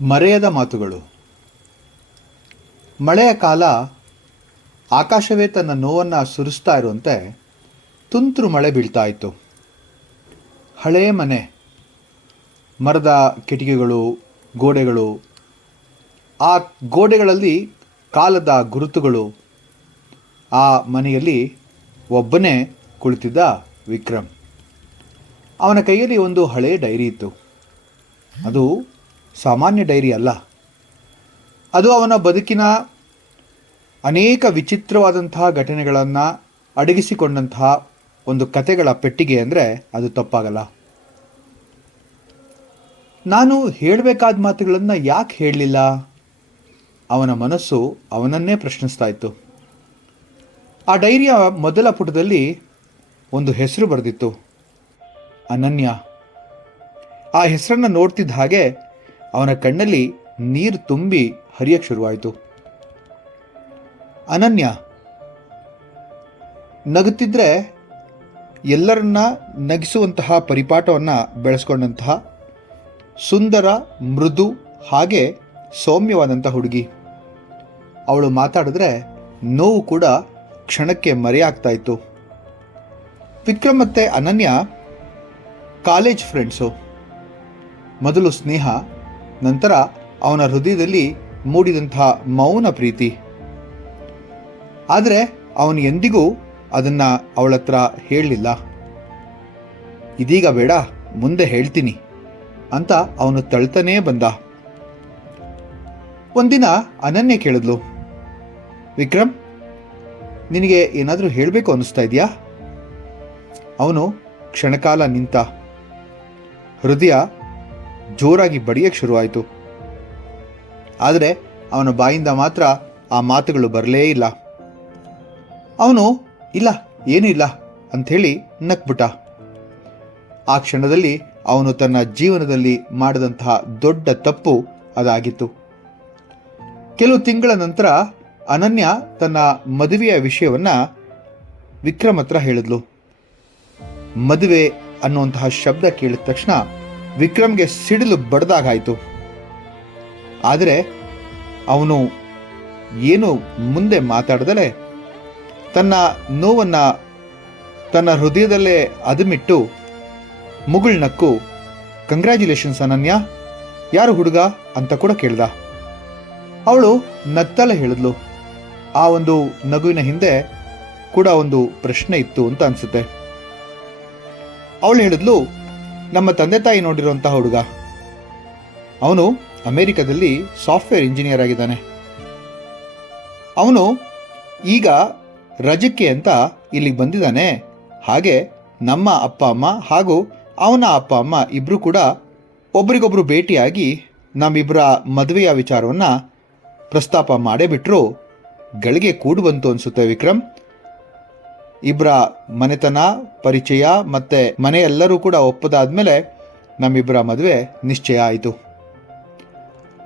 ಮರೆಯದ ಮಾತುಗಳು. ಮಳೆಯ ಕಾಲ ಆಕಾಶವೇ ತನ್ನ ನೋವನ್ನು ಸುರಿಸ್ತಾ ಇರುವಂತೆ ತುಂತುರು ಮಳೆ ಬೀಳ್ತಾ ಇತ್ತು. ಹಳೆಯ ಮನೆ, ಮರದ ಕಿಟಕಿಗಳು, ಗೋಡೆಗಳು, ಆ ಗೋಡೆಗಳಲ್ಲಿ ಕಾಲದ ಗುರುತುಗಳು. ಆ ಮನೆಯಲ್ಲಿ ಒಬ್ಬನೇ ಕುಳಿತಿದ್ದ ವಿಕ್ರಮ್. ಅವನ ಕೈಯಲ್ಲಿ ಒಂದು ಹಳೆಯ ಡೈರಿ ಇತ್ತು. ಅದು ಸಾಮಾನ್ಯ ಡೈರಿ ಅಲ್ಲ. ಅದು ಅವನ ಬದುಕಿನ ಅನೇಕ ವಿಚಿತ್ರವಾದಂತಹ ಘಟನೆಗಳನ್ನು ಅಡಗಿಸಿಕೊಂಡಂತಹ ಒಂದು ಕತೆಗಳ ಪೆಟ್ಟಿಗೆ ಅಂದರೆ ಅದು ತಪ್ಪಾಗಲ್ಲ. ನಾನು ಹೇಳಬೇಕಾದ ಮಾತುಗಳನ್ನು ಯಾಕೆ ಹೇಳಲಿಲ್ಲ? ಅವನ ಮನಸ್ಸು ಅವನನ್ನೇ ಪ್ರಶ್ನಿಸ್ತಾ ಇತ್ತು. ಆ ಡೈರಿಯ ಮೊದಲ ಪುಟದಲ್ಲಿ ಒಂದು ಹೆಸರು ಬರೆದಿತ್ತು, ಅನನ್ಯ. ಆ ಹೆಸರನ್ನು ನೋಡ್ತಿದ್ದ ಹಾಗೆ ಅವನ ಕಣ್ಣಲ್ಲಿ ನೀರು ತುಂಬಿ ಹರಿಯಕ್ಕೆ ಶುರುವಾಯಿತು. ಅನನ್ಯ ನಗುತ್ತಿದ್ದರೆ ಎಲ್ಲರನ್ನ ನಗಿಸುವಂತಹ ಪರಿಪಾಠವನ್ನು ಬೆಳೆಸ್ಕೊಂಡಂತಹ ಸುಂದರ, ಮೃದು ಹಾಗೆ ಸೌಮ್ಯವಾದಂಥ ಹುಡುಗಿ. ಅವಳು ಮಾತಾಡಿದ್ರೆ ನೋವು ಕೂಡ ಕ್ಷಣಕ್ಕೆ ಮರೆಯಾಗ್ತಾ ಇತ್ತು. ವಿಕ್ರಮ್ ಮತ್ತು ಅನನ್ಯ ಕಾಲೇಜ್ ಫ್ರೆಂಡ್ಸು. ಮೊದಲು ಸ್ನೇಹ, ನಂತರ ಅವನ ಹೃದಯದಲ್ಲಿ ಮೂಡಿದಂತಹ ಮೌನ ಪ್ರೀತಿ. ಆದರೆ ಅವನು ಎಂದಿಗೂ ಅದನ್ನು ಅವಳ ಹತ್ರ ಹೇಳಲಿಲ್ಲ. ಇದೀಗ ಬೇಡ, ಮುಂದೆ ಹೇಳ್ತೀನಿ ಅಂತ ಅವನು ತಳ್ತಾನೇ ಬಂದ. ಒಂದಿನ ಅನನ್ಯ ಕೇಳಿದ್ಲು, ವಿಕ್ರಮ್, ನಿನಗೆ ಏನಾದರೂ ಹೇಳಬೇಕು ಅನ್ನಿಸ್ತಾ ಇದೆಯಾ? ಅವನು ಕ್ಷಣಕಾಲ ನಿಂತ. ಹೃದಯ ಜೋರಾಗಿ ಬಡಿಯಕ್ಕೆ ಶುರುವಾಯಿತು. ಆದರೆ ಅವನ ಬಾಯಿಂದ ಮಾತ್ರ ಆ ಮಾತುಗಳು ಬರಲೇ ಇಲ್ಲ. ಅವನು ಇಲ್ಲ, ಏನೂ ಇಲ್ಲ ಅಂಥೇಳಿ ನಕ್ಬಿಟ್ಟ. ಆ ಕ್ಷಣದಲ್ಲಿ ಅವನು ತನ್ನ ಜೀವನದಲ್ಲಿ ಮಾಡಿದಂತಹ ದೊಡ್ಡ ತಪ್ಪು ಅದಾಗಿತ್ತು. ಕೆಲವು ತಿಂಗಳ ನಂತರ ಅನನ್ಯ ತನ್ನ ಮದುವೆಯ ವಿಷಯವನ್ನು ವಿಕ್ರಮ್ ಹತ್ರ ಹೇಳಿದ್ಲು. ಮದುವೆ ಅನ್ನುವಂತಹ ಶಬ್ದ ಕೇಳಿದ ತಕ್ಷಣ ವಿಕ್ರಮ್ಗೆ ಸಿಡಿಲು ಬಡ್ದಾಗಾಯಿತು. ಆದರೆ ಅವನು ಏನು ಮುಂದೆ ಮಾತಾಡದಲೇ ತನ್ನ ನೋವನ್ನು ತನ್ನ ಹೃದಯದಲ್ಲೇ ಅದುಮಿಟ್ಟು ಮುಗುಳ್ನಕ್ಕು, ಕಂಗ್ರ್ಯಾಚುಲೇಷನ್ಸ್ ಅನನ್ಯ, ಯಾರು ಹುಡುಗ ಅಂತ ಕೂಡ ಕೇಳ್ದ. ಅವಳು ನಗ್ತಲೇ ಹೇಳಿದ್ಲು. ಆ ಒಂದು ನಗುವಿನ ಹಿಂದೆ ಕೂಡ ಒಂದು ಪ್ರಶ್ನೆ ಇತ್ತು ಅಂತ ಅನಿಸುತ್ತೆ. ಅವಳು ಹೇಳಿದ್ಲು, ನಮ್ಮ ತಂದೆ ತಾಯಿ ನೋಡಿರುವಂತಹ ಹುಡುಗ. ಅವನು ಅಮೆರಿಕದಲ್ಲಿ ಸಾಫ್ಟ್ವೇರ್ ಇಂಜಿನಿಯರ್ ಆಗಿದ್ದಾನೆ. ಅವನು ಈಗ ರಜಕ್ಕೆ ಅಂತ ಇಲ್ಲಿಗೆ ಬಂದಿದ್ದಾನೆ. ಹಾಗೆ ನಮ್ಮ ಅಪ್ಪ ಅಮ್ಮ ಹಾಗೂ ಅವನ ಅಪ್ಪ ಅಮ್ಮ ಇಬ್ಬರು ಕೂಡ ಒಬ್ರಿಗೊಬ್ರು ಭೇಟಿಯಾಗಿ ನಮ್ಮಿಬ್ಬರ ಮದುವೆಯ ವಿಚಾರವನ್ನು ಪ್ರಸ್ತಾಪ ಮಾಡೇ ಬಿಟ್ಟರು. ಗಳಿಗೆ ಕೂಡು ಬಂತು ಅನಿಸುತ್ತೆ ವಿಕ್ರಮ್. ಇಬ್ಬರ ಮನೆತನ, ಪರಿಚಯ ಮತ್ತು ಮನೆಯೆಲ್ಲರೂ ಕೂಡ ಒಪ್ಪದಾದ್ಮೇಲೆ ನಮ್ಮಿಬ್ಬರ ಮದುವೆ ನಿಶ್ಚಯ ಆಯಿತು.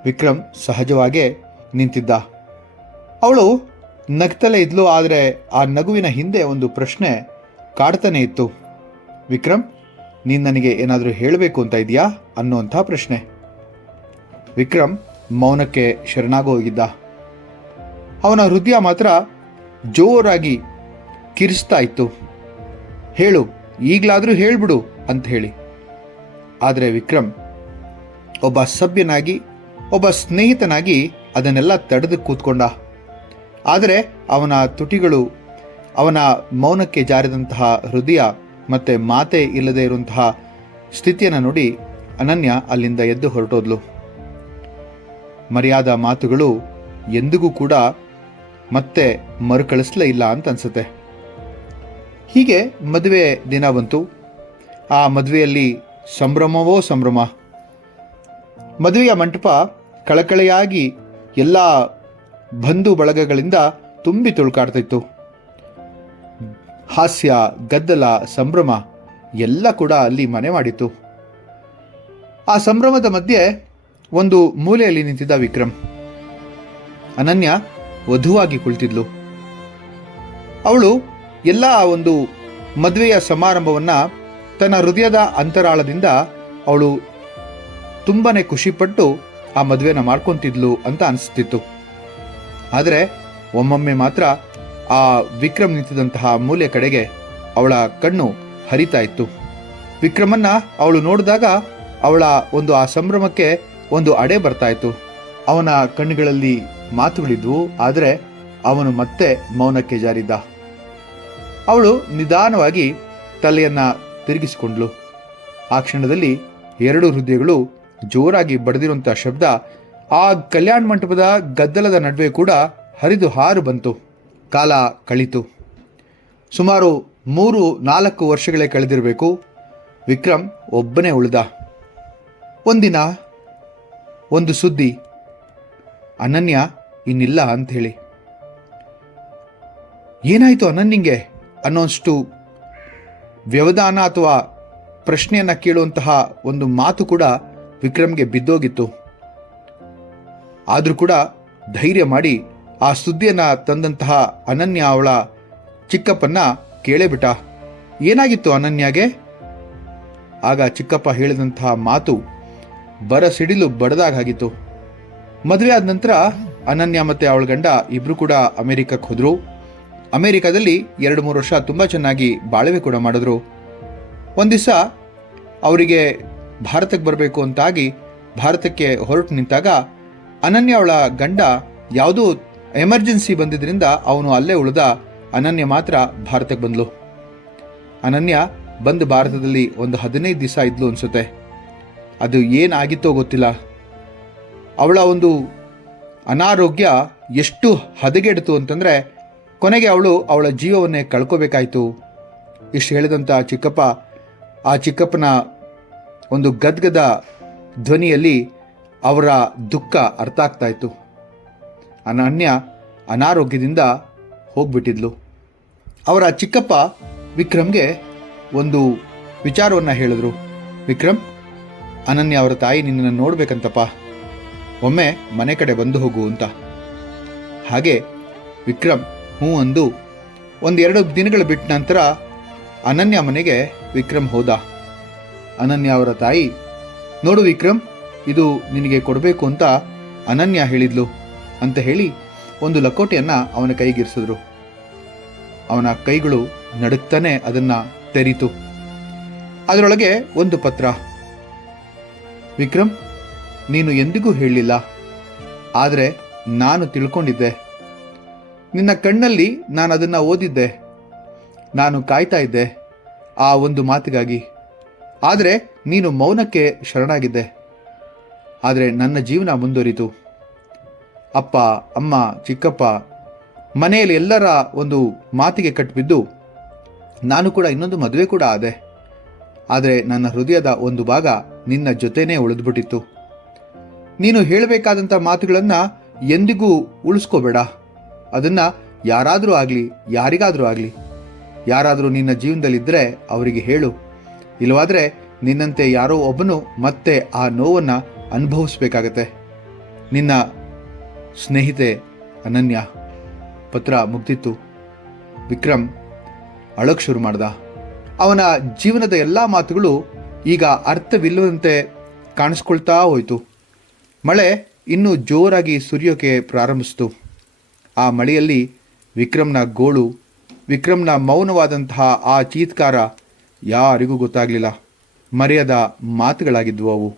ವಿಕ್ರಮ್ ಸಹಜವಾಗೇ ನಿಂತಿದ್ದ. ಅವಳು ನಗ್ತಲೇ ಇದ್ಲು. ಆದರೆ ಆ ನಗುವಿನ ಹಿಂದೆ ಒಂದು ಪ್ರಶ್ನೆ ಕಾಡ್ತಾನೆ ಇತ್ತು. ವಿಕ್ರಮ್, ನೀನು ನನಗೆ ಏನಾದರೂ ಹೇಳಬೇಕು ಅಂತ ಇದೆಯಾ ಅನ್ನುವಂಥ ಪ್ರಶ್ನೆ. ವಿಕ್ರಮ್ ಮೌನಕ್ಕೆ ಶರಣಾಗೋಗಿದ್ದ. ಅವನ ಹೃದಯ ಮಾತ್ರ ಜೋರಾಗಿ ಕಿರಿಸ್ತಾ ಇತ್ತು. ಹೇಳು, ಈಗಲಾದರೂ ಹೇಳ್ಬಿಡು ಅಂತ ಹೇಳಿ. ಆದರೆ ವಿಕ್ರಮ್ ಒಬ್ಬ ಸಭ್ಯನಾಗಿ, ಒಬ್ಬ ಸ್ನೇಹಿತನಾಗಿ ಅದನ್ನೆಲ್ಲ ತಡೆದು ಕೂತ್ಕೊಂಡ. ಆದರೆ ಅವನ ತುಟಿಗಳು, ಅವನ ಮೌನಕ್ಕೆ ಜಾರಿದಂತಹ ಹೃದಯ ಮತ್ತು ಮಾತೇ ಇಲ್ಲದೆ ಇರುವಂತಹ ಸ್ಥಿತಿಯನ್ನು ನೋಡಿ ಅನನ್ಯ ಅಲ್ಲಿಂದ ಎದ್ದು ಹೊರಟೋದ್ಲು. ಮರ್ಯಾದ ಮಾತುಗಳು ಎಂದಿಗೂ ಕೂಡ ಮತ್ತೆ ಮರುಕಳಿಸಲೇ ಇಲ್ಲ ಅಂತ ಅನ್ಸುತ್ತೆ. ಹೀಗೆ ಮದುವೆ ದಿನ ಬಂತು. ಆ ಮದುವೆಯಲ್ಲಿ ಸಂಭ್ರಮವೋ ಸಂಭ್ರಮ. ಮದುವೆಯ ಮಂಟಪ ಕಳಕಳೆಯಾಗಿ ಎಲ್ಲ ಬಂಧು ಬಳಗಗಳಿಂದ ತುಂಬಿ ತುಳುಕಾಡ್ತಿತ್ತು. ಹಾಸ್ಯ, ಗದ್ದಲ, ಸಂಭ್ರಮ ಎಲ್ಲ ಕೂಡ ಅಲ್ಲಿ ಮನೆ ಮಾಡಿತ್ತು. ಆ ಸಂಭ್ರಮದ ಮಧ್ಯೆ ಒಂದು ಮೂಲೆಯಲ್ಲಿ ನಿಂತಿದ್ದ ವಿಕ್ರಮ್. ಅನನ್ಯ ವಧುವಾಗಿ ಕುಳಿತಿದ್ಲು. ಅವಳು ಎಲ್ಲ ಒಂದು ಮದುವೆಯ ಸಮಾರಂಭವನ್ನು ತನ್ನ ಹೃದಯದ ಅಂತರಾಳದಿಂದ ಅವಳು ತುಂಬನೇ ಖುಷಿಪಟ್ಟು ಆ ಮದುವೆನ ಮಾಡ್ಕೊತಿದ್ಲು ಅಂತ ಅನಿಸ್ತಿತ್ತು. ಆದರೆ ಒಮ್ಮೊಮ್ಮೆ ಮಾತ್ರ ಆ ವಿಕ್ರಮ್ ನಿಂತಿದ್ದಂತಹ ಮೂಲೆ ಕಡೆಗೆ ಅವಳ ಕಣ್ಣು ಹರಿತಾ ಇತ್ತು. ವಿಕ್ರಮನ್ನ ಅವಳು ನೋಡಿದಾಗ ಅವಳ ಒಂದು ಆ ಸಂಭ್ರಮಕ್ಕೆ ಒಂದು ಅಡೆ ಬರ್ತಾ ಇತ್ತು. ಅವನ ಕಣ್ಣುಗಳಲ್ಲಿ ಮಾತುಗಳಿದ್ವು, ಆದರೆ ಅವನು ಮತ್ತೆ ಮೌನಕ್ಕೆ ಜಾರಿದ್ದ. ಅವಳು ನಿಧಾನವಾಗಿ ತಲೆಯನ್ನ ತಿರುಗಿಸಿಕೊಂಡ್ಲು. ಆ ಕ್ಷಣದಲ್ಲಿ ಎರಡು ಹೃದಯಗಳು ಜೋರಾಗಿ ಬಡಿದಿರುವಂಥ ಶಬ್ದ ಆ ಕಲ್ಯಾಣ ಮಂಟಪದ ಗದ್ದಲದ ನಡುವೆ ಕೂಡ ಹರಿದು ಹಾರು ಬಂತು. ಕಾಲ ಕಳೀತು. ಸುಮಾರು 3-4 ವರ್ಷಗಳೇ ಕಳೆದಿರಬೇಕು. ವಿಕ್ರಮ್ ಒಬ್ಬನೇ ಉಳಿದ. ಒಂದಿನ ಒಂದು ಸುದ್ದಿ, ಅನನ್ಯ ಇನ್ನಿಲ್ಲ ಅಂಥೇಳಿ. ಏನಾಯಿತು ಅನನ್ಯಂಗೆ ಅನ್ನೋಷ್ಟು ವ್ಯವಧಾನ ಅಥವಾ ಪ್ರಶ್ನೆಯನ್ನು ಕೇಳುವಂತಹ ಒಂದು ಮಾತು ಕೂಡ ವಿಕ್ರಮ್ಗೆ ಬಿದ್ದೋಗಿತ್ತು. ಆದರೂ ಕೂಡ ಧೈರ್ಯ ಮಾಡಿ ಆ ಸುದ್ದಿಯನ್ನು ತಂದಂತಹ ಅನನ್ಯ ಅವಳ ಚಿಕ್ಕಪ್ಪನ್ನ ಕೇಳೇ ಬಿಟ್ಟ. ಏನಾಗಿತ್ತು ಅನನ್ಯಾಗೆ? ಆಗ ಚಿಕ್ಕಪ್ಪ ಹೇಳಿದಂತಹ ಮಾತು ಸಿಡಿಲು ಬಡದಾಗಿತ್ತು. ಮದುವೆ ಆದ ನಂತರ ಅನನ್ಯ ಮತ್ತು ಅವಳ ಗಂಡ ಇಬ್ಬರು ಕೂಡ ಅಮೆರಿಕಕ್ಕೆ ಹೋದರು. ಅಮೆರಿಕದಲ್ಲಿ 2-3 ವರ್ಷ ತುಂಬ ಚೆನ್ನಾಗಿ ಬಾಳ್ವೆ ಕೂಡ ಮಾಡಿದ್ರು. ಒಂದು ದಿವಸ ಅವರಿಗೆ ಭಾರತಕ್ಕೆ ಬರಬೇಕು ಅಂತಾಗಿ ಭಾರತಕ್ಕೆ ಹೊರಟು ನಿಂತಾಗ ಅನನ್ಯ ಅವಳ ಗಂಡ ಯಾವುದೋ ಎಮರ್ಜೆನ್ಸಿ ಬಂದಿದ್ದರಿಂದ ಅವನು ಅಲ್ಲೇ ಉಳಿದ. ಅನನ್ಯ ಮಾತ್ರ ಭಾರತಕ್ಕೆ ಬಂದ್ಲು. ಅನನ್ಯ ಬಂದು ಭಾರತದಲ್ಲಿ ಒಂದು 15 ದಿವಸ ಇದ್ಲು ಅನ್ಸುತ್ತೆ. ಅದು ಏನಾಗಿತ್ತೋ ಗೊತ್ತಿಲ್ಲ. ಅವಳ ಒಂದು ಅನಾರೋಗ್ಯ ಎಷ್ಟು ಹದಗೆಡ್ತು ಅಂತಂದರೆ ಕೊನೆಗೆ ಅವಳು ಅವಳ ಜೀವವನ್ನೇ ಕಳ್ಕೋಬೇಕಾಯಿತು. ಇಷ್ಟು ಹೇಳಿದಂಥ ಚಿಕ್ಕಪ್ಪ, ಆ ಚಿಕ್ಕಪ್ಪನ ಒಂದು ಗದ್ಗದ ಧ್ವನಿಯಲ್ಲಿ ಅವರ ದುಃಖ ಅರ್ಥ ಆಗ್ತಾ ಇತ್ತು. ಅನನ್ಯ ಅನಾರೋಗ್ಯದಿಂದ ಹೋಗ್ಬಿಟ್ಟಿದ್ಲು. ಅವರ ಚಿಕ್ಕಪ್ಪ ವಿಕ್ರಮ್ಗೆ ಒಂದು ವಿಚಾರವನ್ನು ಹೇಳಿದ್ರು. ವಿಕ್ರಮ್, ಅನನ್ಯ ಅವರ ತಾಯಿ ನಿನ್ನನ್ನು ನೋಡ್ಬೇಕಂತಪ್ಪ, ಒಮ್ಮೆ ಮನೆ ಕಡೆ ಬಂದು ಹೋಗು ಅಂತ. ಹಾಗೆ ವಿಕ್ರಮ್ ಹ್ಞೂ ಅಂದು 1-2 ದಿನಗಳು ಬಿಟ್ಟ ನಂತರ ಅನನ್ಯ ಮನೆಗೆ ವಿಕ್ರಮ್ ಹೋದ. ಅನನ್ಯ ಅವರ ತಾಯಿ, ನೋಡು ವಿಕ್ರಮ್, ಇದು ನಿನಗೆ ಕೊಡಬೇಕು ಅಂತ ಅನನ್ಯ ಹೇಳಿದ್ಲು ಅಂತ ಹೇಳಿ ಒಂದು ಲಕೋಟೆಯನ್ನು ಅವನ ಕೈಗಿರಿಸಿದ್ರು. ಅವನ ಕೈಗಳು ನಡುಕ್ತಾನೆ ಅದನ್ನು ತೆರೀತು. ಅದರೊಳಗೆ ಒಂದು ಪತ್ರ. ವಿಕ್ರಮ್, ನೀನು ಎಂದಿಗೂ ಹೇಳಲಿಲ್ಲ, ಆದರೆ ನಾನು ತಿಳ್ಕೊಂಡಿದ್ದೆ. ನಿನ್ನ ಕಣ್ಣಲ್ಲಿ ನಾನು ಅದನ್ನು ಓದಿದ್ದೆ. ನಾನು ಕಾಯ್ತಾ ಇದ್ದೆ ಆ ಒಂದು ಮಾತಿಗಾಗಿ. ಆದರೆ ನೀನು ಮೌನಕ್ಕೆ ಶರಣಾಗಿದ್ದೆ. ಆದರೆ ನನ್ನ ಜೀವನ ಮುಂದುವರಿತು. ಅಪ್ಪ, ಅಮ್ಮ, ಚಿಕ್ಕಪ್ಪ, ಮನೆಯಲ್ಲಿ ಎಲ್ಲರ ಒಂದು ಮಾತಿಗೆ ಕಟ್ಟಿಬಿದ್ದು ನಾನು ಕೂಡ ಇನ್ನೊಂದು ಮದುವೆ ಕೂಡ ಆದೆ. ಆದರೆ ನನ್ನ ಹೃದಯದ ಒಂದು ಭಾಗ ನಿನ್ನ ಜೊತೆನೇ ಉಳಿದ್ಬಿಟ್ಟಿತ್ತು. ನೀನು ಹೇಳಬೇಕಾದಂಥ ಮಾತುಗಳನ್ನು ಎಂದಿಗೂ ಉಳಿಸ್ಕೋಬೇಡ. ಅದನ್ನು ಯಾರಾದರೂ ಆಗಲಿ, ಯಾರಿಗಾದರೂ ಆಗಲಿ, ಯಾರಾದರೂ ನಿನ್ನ ಜೀವನದಲ್ಲಿದ್ದರೆ ಅವರಿಗೆ ಹೇಳು. ಇಲ್ಲವಾದರೆ ನಿನ್ನಂತೆ ಯಾರೋ ಒಬ್ಬನು ಮತ್ತೆ ಆ ನೋವನ್ನು ಅನುಭವಿಸ್ಬೇಕಾಗತ್ತೆ. ನಿನ್ನ ಸ್ನೇಹಿತೆ ಅನನ್ಯ. ಪತ್ರ ಮುಗ್ದಿತ್ತು. ವಿಕ್ರಮ್ ಅಳೋಕ್ಕೆ ಶುರು ಮಾಡ್ದ. ಅವನ ಜೀವನದ ಎಲ್ಲ ಮಾತುಗಳು ಈಗ ಅರ್ಥವಿಲ್ಲದಂತೆ ಕಾಣಿಸ್ಕೊಳ್ತಾ ಹೋಯಿತು. ಮಳೆ ಇನ್ನೂ ಜೋರಾಗಿ ಸುರಿಯೋಕೆ ಪ್ರಾರಂಭಿಸಿತು. ಆ ಮಳೆಯಲ್ಲಿ ವಿಕ್ರಮ್ನ ಗೋಳು, ವಿಕ್ರಮ್ನ ಮೌನವಾದಂತಹ ಆ ಚೀತ್ಕಾರ ಯಾರಿಗೂ ಗೊತ್ತಾಗಲಿಲ್ಲ. ಮರೆಯದ ಮಾತುಗಳಾಗಿದ್ವು ಅವು.